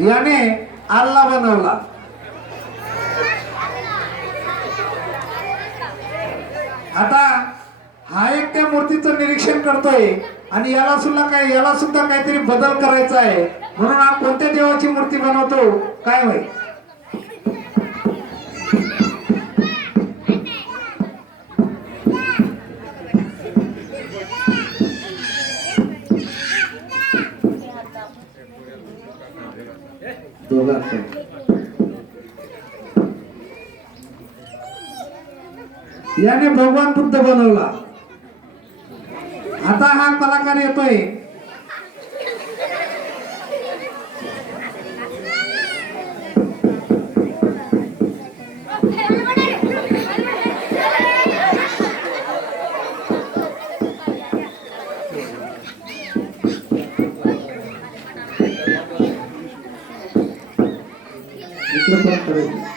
याने अल्ला बनवला आता हा एक त्या मूर्तीचं निरीक्षण करतोय आणि याला सुद्धा काय याला सुद्धा काहीतरी बदल करायचा आहे. म्हणून हा कोणत्या देवाची मूर्ती बनवतो? काय होय याने भगवान बुद्ध बनवला. आता हा कलाकार येतोय. पण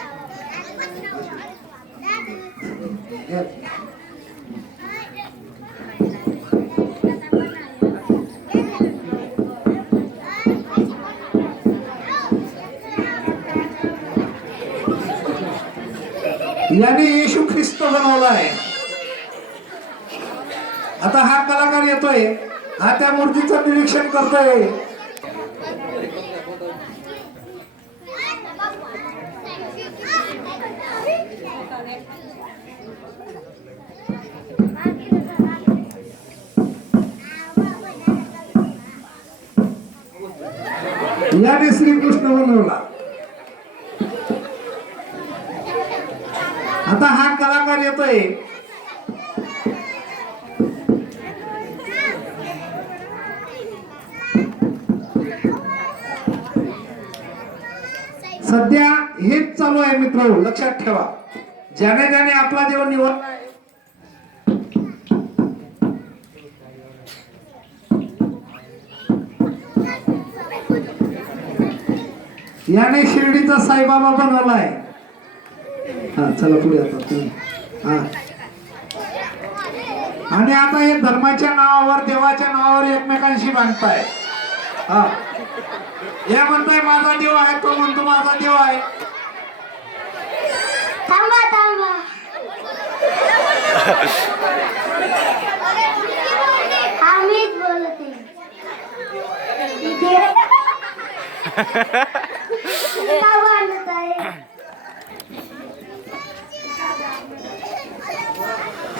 याने येशू ख्रिस्त बनवलाय. आता हा कलाकार येतोय. हा त्या मूर्तीचं निरीक्षण करतोय. याने श्रीकृष्ण बनवला. आता हा कलाकार येतोय. सध्या हेच चालू आहे मित्र लक्षात ठेवा. ज्याने त्याने आपला देव निवडला आहे, याने शिर्डीचा साईबाबा बनवलाय हा चला पुढे आता हा. आणि आता हे धर्माच्या नावावर देवाच्या नावावर एकमेकांशी बांधताय हा. हे म्हणताय माझा देव आहे तो म्हणतो माझा देव आहे.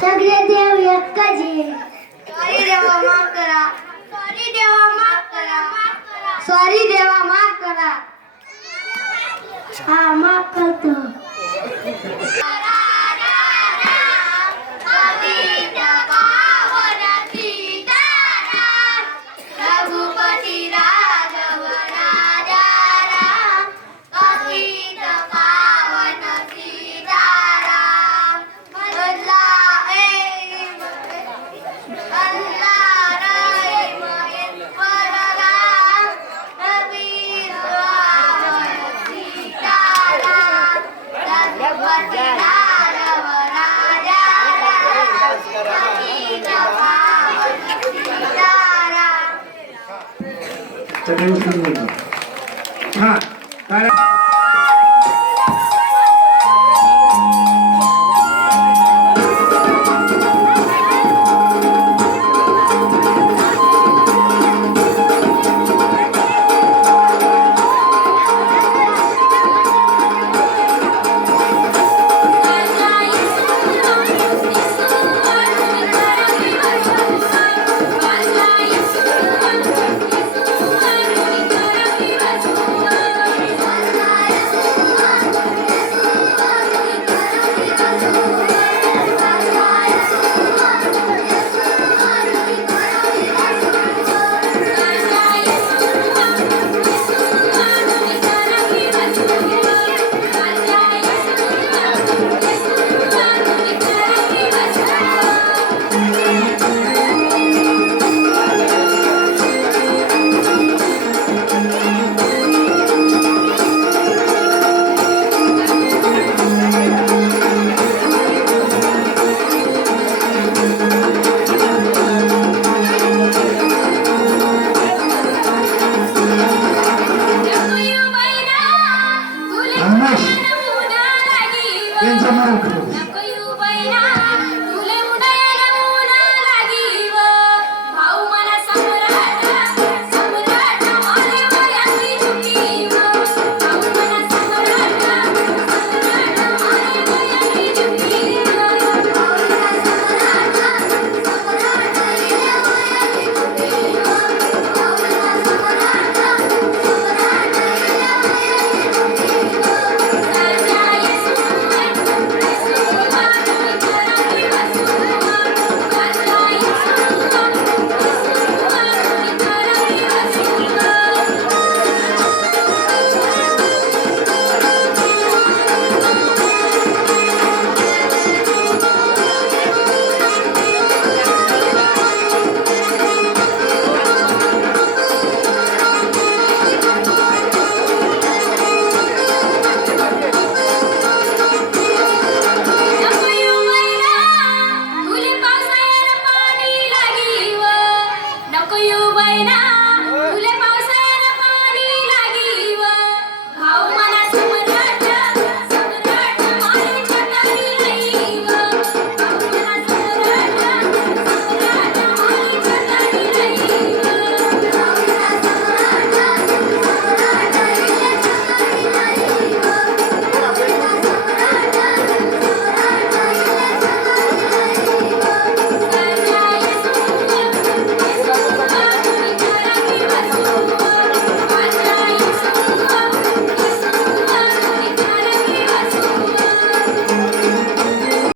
सगळे देव एकच आहे सॉरी देवा माफ करा. सॉरी देवा माफ करा. सॉरी देवा माफ करा. हा माफ करतो. सगळे उचलून बोलतो. हा way now.